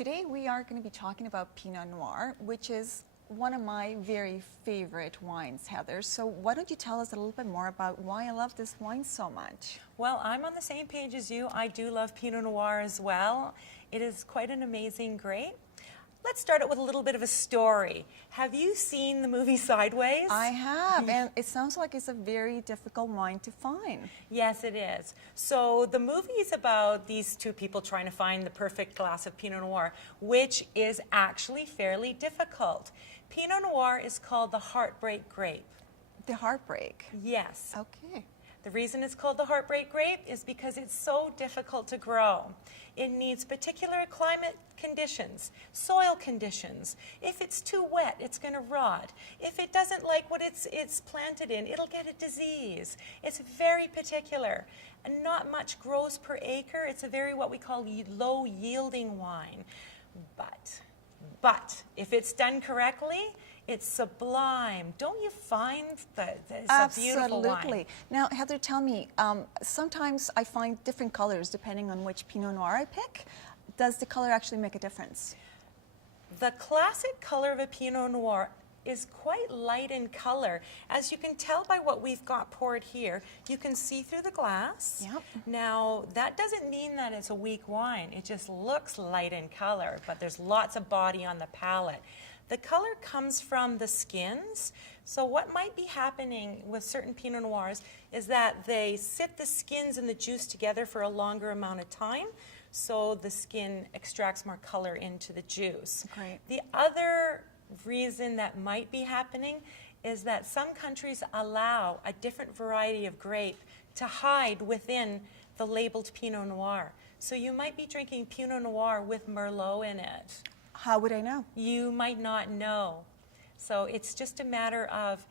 today we are going to be talking about Pinot Noir, which is one of my very favorite wines, Heather. So why don't you tell us a little bit more about why I love this wine so much? Well, I'm on the same page as you. I do love Pinot Noir as well. It is quite an amazing grape. Let's start it with a little bit of a story. Have you seen the movie Sideways? I have, and it sounds like it's a very difficult wine to find. Yes, it is. So the movie is about these two people trying to find the perfect glass of Pinot Noir, which is actually fairly difficult. Pinot Noir is called the heartbreak grape. The heartbreak? Yes. Okay. The reason it's called the heartbreak grape is because it's so difficult to grow. It needs particular climate conditions, soil conditions. If it's too wet, it's going to rot. If it doesn't like what it's planted in, it'll get a disease. It's very particular. And not much grows per acre. It's a very what we call low yielding wine. But if it's done correctly, it's sublime. Don't you find that it's a beautiful wine? Absolutely. Now, Heather, tell me, sometimes I find different colors depending on which Pinot Noir I pick. Does the color actually make a difference? The classic color of a Pinot Noir is quite light in color. As you can tell by what we've got poured here, you can see through the glass. Yep. Now, that doesn't mean that it's a weak wine. It just looks light in color, but there's lots of body on the palate. The color comes from the skins. So what might be happening with certain Pinot Noirs is that they sit the skins and the juice together for a longer amount of time, so the skin extracts more color into the juice. Great. The other reason that might be happening is that some countries allow a different variety of grape to hide within the labeled Pinot Noir. So you might be drinking Pinot Noir with Merlot in it. How would I know? You might not know. So it's just a matter of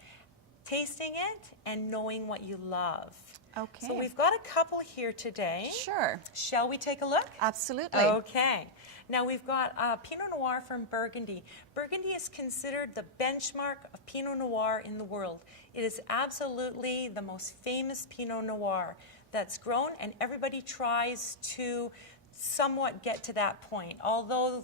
tasting it and knowing what you love. Okay. So we've got a couple here today. Sure. Shall we take a look? Absolutely. Okay. Now we've got Pinot Noir from Burgundy. Burgundy is considered the benchmark of Pinot Noir in the world. It is absolutely the most famous Pinot Noir that's grown, and everybody tries to somewhat get to that point. Although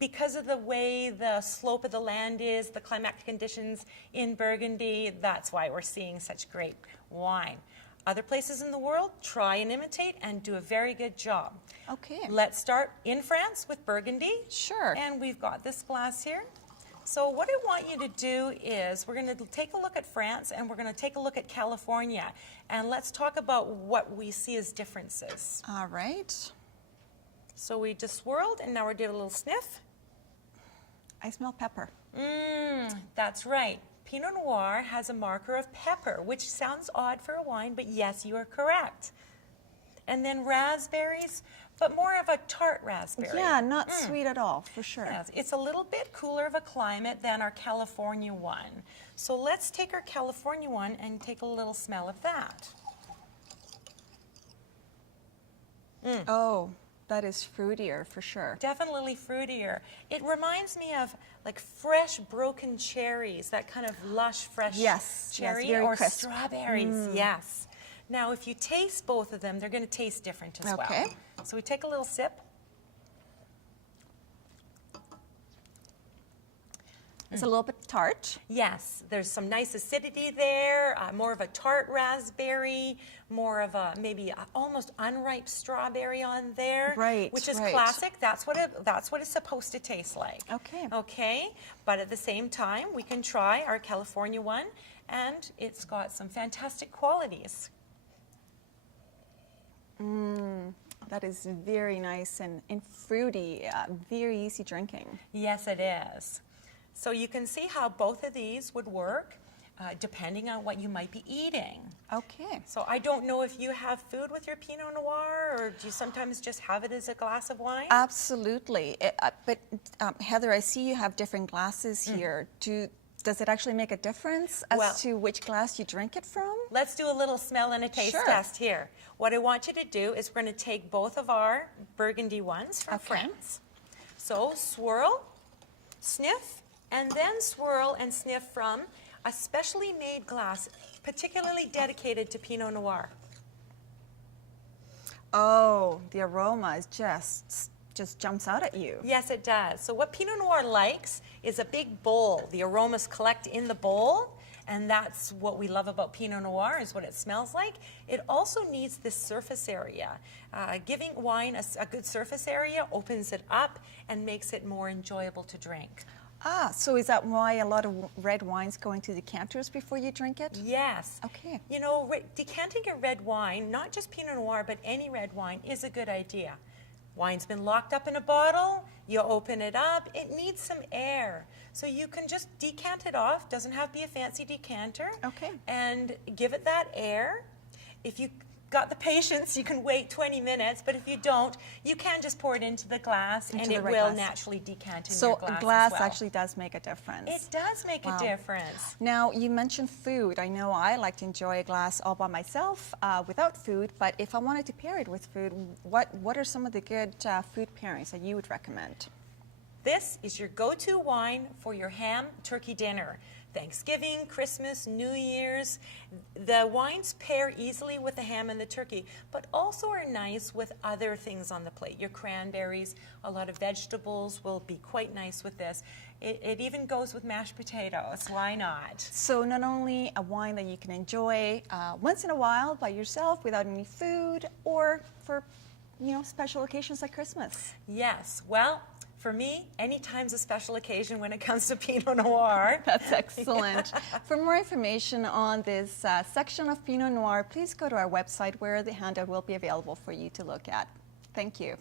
because of the way the slope of the land is, the climatic conditions in Burgundy, that's why we're seeing such great wine. Other places in the world try and imitate and do a very good job. Okay. Let's start in France with Burgundy. Sure. And we've got this glass here. So what I want you to do is we're going to take a look at France and we're going to take a look at California. And let's talk about what we see as differences. All right. So we just swirled and now we're doing a little sniff. I smell pepper. That's right. Pinot Noir has a marker of pepper, which sounds odd for a wine, but yes, you are correct. And then raspberries, but more of a tart raspberry. Yeah, not sweet at all, for sure. Yes, it's a little bit cooler of a climate than our California one. So let's take our California one and take a little smell of that. Oh, that is fruitier, for sure. Definitely fruitier. It reminds me of like fresh broken cherries, that kind of lush, fresh cherry, very or crisp. strawberries. Yes. Now, if you taste both of them, they're going to taste different as Okay. well. So we take a little sip. It's a little bit tart. Yes, there's some nice acidity there, more of a tart raspberry, more of a maybe almost unripe strawberry on there, Right, which is right. classic. That's what it's supposed to taste like. Okay. Okay, but at the same time, we can try our California one, and it's got some fantastic qualities. That is very nice and fruity, very easy drinking. Yes, it is. So you can see how both of these would work depending on what you might be eating. Okay. So I don't know if you have food with your Pinot Noir, or do you sometimes just have it as a glass of wine? Absolutely. But Heather, I see you have different glasses here. Does it actually make a difference as to which glass you drink it from? Let's do a little smell and a taste test here. What I want you to do is we're going to take both of our Burgundy ones from France. So swirl, sniff, and then swirl and sniff from a specially made glass, particularly dedicated to Pinot Noir. Oh, the aroma is just just jumps out at you. Yes, it does. So what Pinot Noir likes is a big bowl. The aromas collect in the bowl, and that's what we love about Pinot Noir, is what it smells like. It also needs this surface area. Giving wine a good surface area opens it up and makes it more enjoyable to drink. Ah, so is that why a lot of red wines go into decanters before you drink it? Yes. Okay. You know, decanting a red wine, not just Pinot Noir, but any red wine, is a good idea. Wine's been locked up in a bottle, you open it up, it needs some air. So you can just decant it off, doesn't have to be a fancy decanter. Okay. And give it that air. If you got the patience, you can wait 20 minutes, but if you don't, you can just pour it into the glass and it will naturally decant in your glass So glass as well. actually does make a difference. It does make a difference. Now, you mentioned food. I know I like to enjoy a glass all by myself without food, but if I wanted to pair it with food, what are some of the good food pairings that you would recommend? This is your go-to wine for your ham turkey dinner. Thanksgiving, Christmas, New Year's. The wines pair easily with the ham and the turkey, but also are nice with other things on the plate. Your cranberries, a lot of vegetables will be quite nice with this. It even goes with mashed potatoes. Why not? So not only a wine that you can enjoy once in a while by yourself without any food, or for special occasions like Christmas. Yes. Well, for me, any time's a special occasion when it comes to Pinot Noir. That's excellent. For more information on this section of Pinot Noir, please go to our website where the handout will be available for you to look at. Thank you.